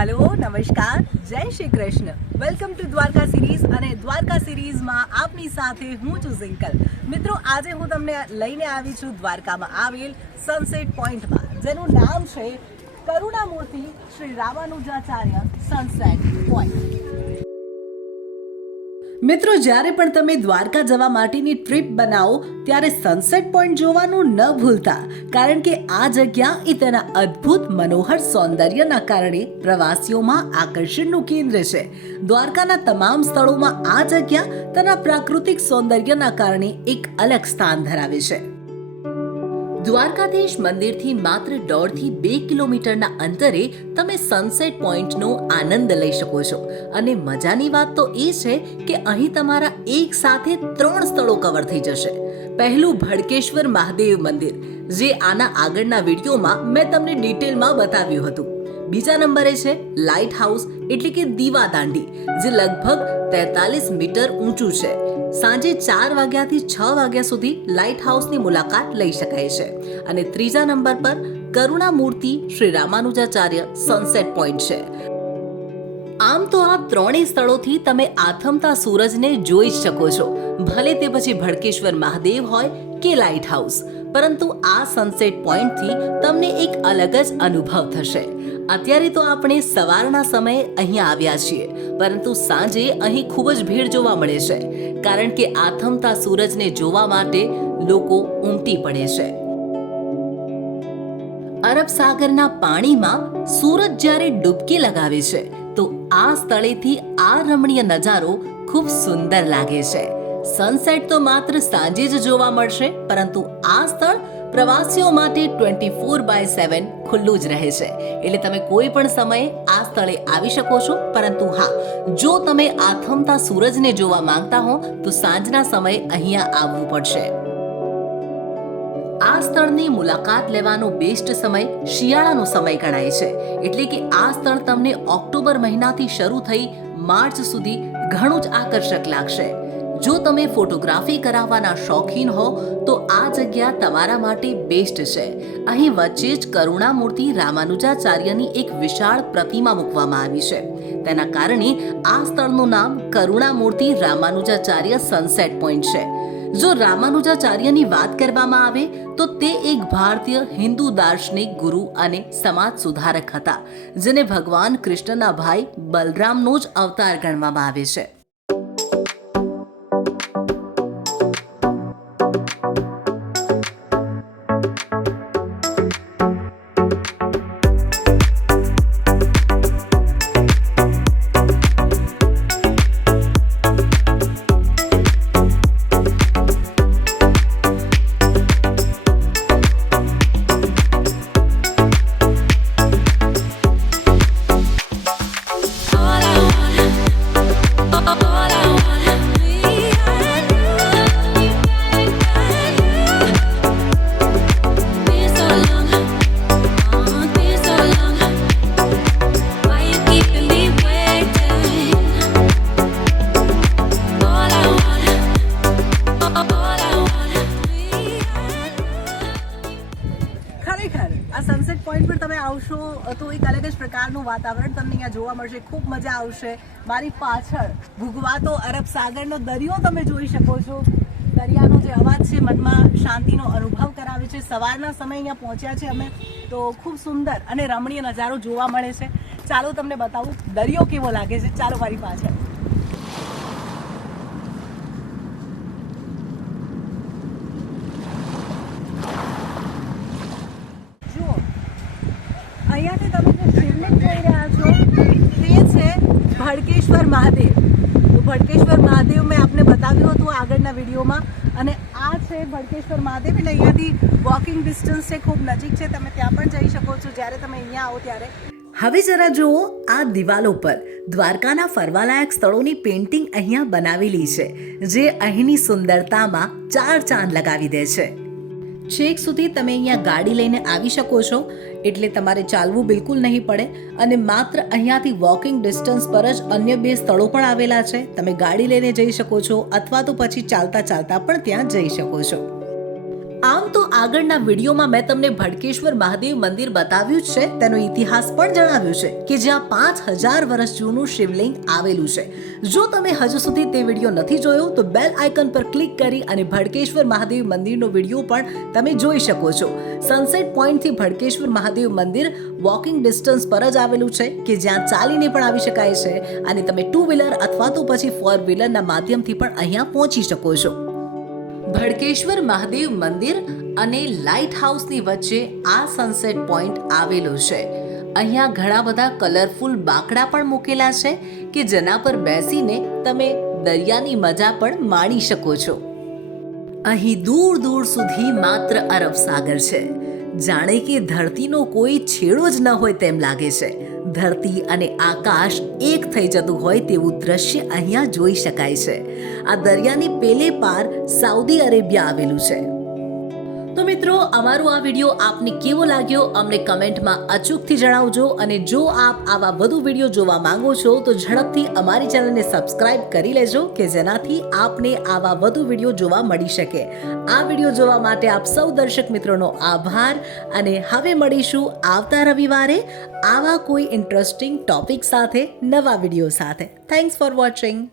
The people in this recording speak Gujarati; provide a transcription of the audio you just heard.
હલો, નમસ્કાર, જય Shri Krishna. Welcome to Dwarka series અને દ્વારકા સિરીઝમાં આપની સાથે હું છું ઝિંકલ. મિત્રો, આજે હું તમને લઈને આવી છું દ્વારકામાં આવેલ સનસેટ પોઈન્ટમાં જેનું નામ છે કરુણામૂર્તિ શ્રી રામાનુજાચાર્ય સનસેટ પોઈન્ટ મિત્રો, જ્યારે પણ તમે દ્વારકા જવા માટેની ટ્રીપ બનાવો, ત્યારે સનસેટ પોઈન્ટ જોવાનું ન ભૂલતા, કારણ કે આ જગ્યા એ તેના અદ્ભુત મનોહર સૌંદર્યના કારણે પ્રવાસીઓમાં આકર્ષણનું કેન્દ્ર છે. દ્વારકાના તમામ સ્થળોમાં આ જગ્યા તેના પ્રાકૃતિક સૌંદર્યના કારણે એક અલગ સ્થાન ધરાવે છે. દ્વારકાધીશ મંદિરથી માત્ર દોઢથી બે કિલોમીટરના અંતરે તમે સનસેટ પોઈન્ટનો આનંદ લઈ શકો છો. અને મજાની વાત તો એ છે કે અહીં તમારા એક સાથે ત્રણ સ્થળો કવર થઈ જશે. પહેલું ભડકેશ્વર મહાદેવ મંદિર, જે આના આગળના વિડીયોમાં મેં તમને ડિટેલમાં બતાવ્યું હતું. બીજા નંબરે છે લાઇટ હાઉસ એટલે કે દીવા દાંડી જે લગભગ તેતાલીસ મીટર ઊંચું છે. સાંજે ચાર વાગ્યાથી છ વાગ્યા સુધી લાઇટ હાઉસની મુલાકાત લઈ શકાય છે. અને ત્રીજા નંબર પર કરુણામૂર્તિ શ્રી રામાનુજાચાર્ય સનસેટ પોઈન્ટ છે. આમ તો આ ત્રણેય સ્થળોથી તમે આથમતા સૂરજને જોઈ જ શકો છો. ભલે તે પછી ભડકેશ્વર મહાદેવ હોય કે લાઇટ હાઉસ પરંતુ આ સનસેટ પોઈન્ટથી તમને એક અલગ જ અનુભવ થશે. અત્યારે તો આપણે સવારના સમયે અહીં આવ્યા છીએ, પરંતુ સાંજે અહીં ખૂબ જ ભીડ જોવા મળે છે, કારણ કે આથમતા સૂરજને જોવા માટે લોકો ઉમટી પડે છે. અરબ સાગરના પાણીમાં સૂરજ જ્યારે ડૂબકી લગાવે છે, તો આ સ્થળેથી આ રમણીય નજારો ખૂબ સુંદર લાગે છે. સનસેટ તો માત્ર સાંજે જ જોવા મળશે, પરંતુ આ સ્થળ પ્રવાસીઓ માટે ટ્વેન્ટી ફોર બાય સેવન ખુલ્લું જ રહે છે. એટલે તમે કોઈ પણ સમયે આ સ્થળે આવી શકો છો. પરંતુ હા, જો તમે આથમતા સૂરજને જોવા માંગતા હો, તો સાંજના સમયે અહીંયા આવવું પડશે. આ સ્થળની મુલાકાત લેવાનો બેસ્ટ સમય શિયાળાનો સમય ગણાય છે. એટલે કે આ સ્થળ તમને ઓક્ટોબર મહિનાથી શરૂ થઈ માર્ચ સુધી ઘણું જ આકર્ષક લાગશે. જો તમે ફોટોગ્રાફી કરાવવાના શોખીન હો, તો આ જગ્યા તમારા માટે બેસ્ટ છે. અહીં વચ્ચે જ કરુણામૂર્તિ રામાનુજાચાર્યની એક વિશાળ પ્રતિમા મૂકવામાં આવી છે. તેના કારણે આ સ્થળનું નામ કરુણામૂર્તિ રામાનુજાચાર્ય સનસેટ પોઈન્ટ છે. જો રામાનુજાચાર્યની વાત કરવામાં આવે, તો તે એક ભારતીય હિન્દુ દાર્શનિક ગુરુ અને સમાજ સુધારક હતા, જેને ભગવાન કૃષ્ણના ભાઈ બલરામનો જ અવતાર ગણવામાં આવે છે. આવશો તો એક અલગ જ પ્રકારનું વાતાવરણ તમને અહીંયા જોવા મળશે. ખૂબ મજા આવશે. મારી પાછળ ભૂગવાતો અરબ સાગરનો દરિયો તમે જોઈ શકો છો. દરિયાનો જે અવાજ છે, મનમાં શાંતિનો અનુભવ કરાવે છે. સવારના સમયે અહીંયા પહોંચ્યા છે અમે, તો ખૂબ સુંદર અને રમણીય નજારો જોવા મળે છે. ચાલો તમને બતાવું, દરિયો કેવો લાગે છે? ચાલો મારી પાછળ જુઓ તમે જે શિવલિંગ રહ્યા છો, તે છે ભડકેશ્વર મહાદેવ. તો ભડકેશ્વર મહાદેવ મેં આપને બતાવ્યું હતું આગળના વિડીયોમાં. અને આ છે ભડકેશ્વર મહાદેવ. એટલે અહીંયાથી વોકિંગ ડિસ્ટન્સ છે, ખૂબ નજીક છે. તમે ત્યાં પણ જઈ શકો છો. જ્યારે તમે અહીંયા આવો ત્યારે. હવે જરા જુઓ આ દિવાલો પર. દ્વારકાના ફરવાલાયક સ્થળોની પેઇન્ટિંગ અહીંયા બનાવેલી છે, જે અહીંની સુંદરતામાં ચાર ચાંદ લગાવી દે છે. છેક સુધી તમે અહીંયા ગાડી લઈને આવી શકો છો, એટલે તમારે ચાલવું બિલકુલ નહીં પડે. અને માત્ર અહીંયાથી વોકિંગ ડિસ્ટન્સ પર જ અન્ય બે સ્થળો પણ આવેલા છે. તમે ગાડી લઈને જઈ શકો છો, અથવા તો પછી ચાલતા ચાલતા પણ ત્યાં જઈ શકો છો. આમ તો આગળના વિડીયોમાં મેં તમને ભડકેશ્વર મહાદેવ મંદિર બતાવ્યું છે, તેનો ઇતિહાસ પણ જણાવ્યું છે કે જ્યાં પાંચ હજાર વર્ષ જૂનું શિવલિંગ આવેલું છે. જો તમે હજુ સુધી તે વીડિયો નથી જોયો, તો બેલ આઇકન પર ક્લિક કરી અને ભડકેશ્વર મહાદેવ મંદિરનો વીડિયો પણ તમે જોઈ શકો છો. સનસેટ પોઈન્ટથી ભડકેશ્વર મહાદેવ મંદિર વોકિંગ ડિસ્ટન્સ પર જ આવેલું છે કે જ્યાં ચાલીને પણ આવી શકાય છે અને તમે ટુ વ્હીલર અથવા તો પછી ફોર વ્હીલરના માધ્યમથી પણ અહીંયા પહોંચી શકો છો. ભડકેશ્વર મહાદેવ મંદિર અને લાઇટ હાઉસની વચ્ચે આ સનસેટ પોઈન્ટ આવેલો છે. અહીંયા ઘણા બધા કલરફુલ બાંકડા પણ મૂકેલા છે કે જેના પર બેસીને તમે દરિયાની મજા પણ માણી શકો છો. અહીં દૂર દૂર સુધી માત્ર અરબ સાગર છે. જાણે કે ધરતીનો કોઈ છેડો જ ન હોય તેમ લાગે છે. ધરતી અને આકાશ એક થઈ જતું હોય તેવું દ્રશ્ય અહીંયા જોઈ શકાય છે. આ દરિયાની પેલે પાર સાઉદી અરેબિયા આવેલું છે. તો મિત્રો, અમારો આ વીડિયો આપને કેવો લાગ્યો? અમને કમેન્ટમાં અચૂકથી જણાવજો અને જો આપ આવા વધુ વીડિયો જોવા માંગો છો, તો ઝડપથી અમારી ચેનલને સબસ્ક્રાઇબ કરી લેજો કે જેનાથી આપને આવા વધુ વીડિયો જોવા મળી શકે. આ વીડિયો જોવા માટે આપ સૌ દર્શક મિત્રોનો આભાર અને હવે મળીશું આવતા રવિવારે આવા કોઈ ઇન્ટરેસ્ટિંગ ટોપિક સાથે, નવા વીડિયો સાથે. Thanks for watching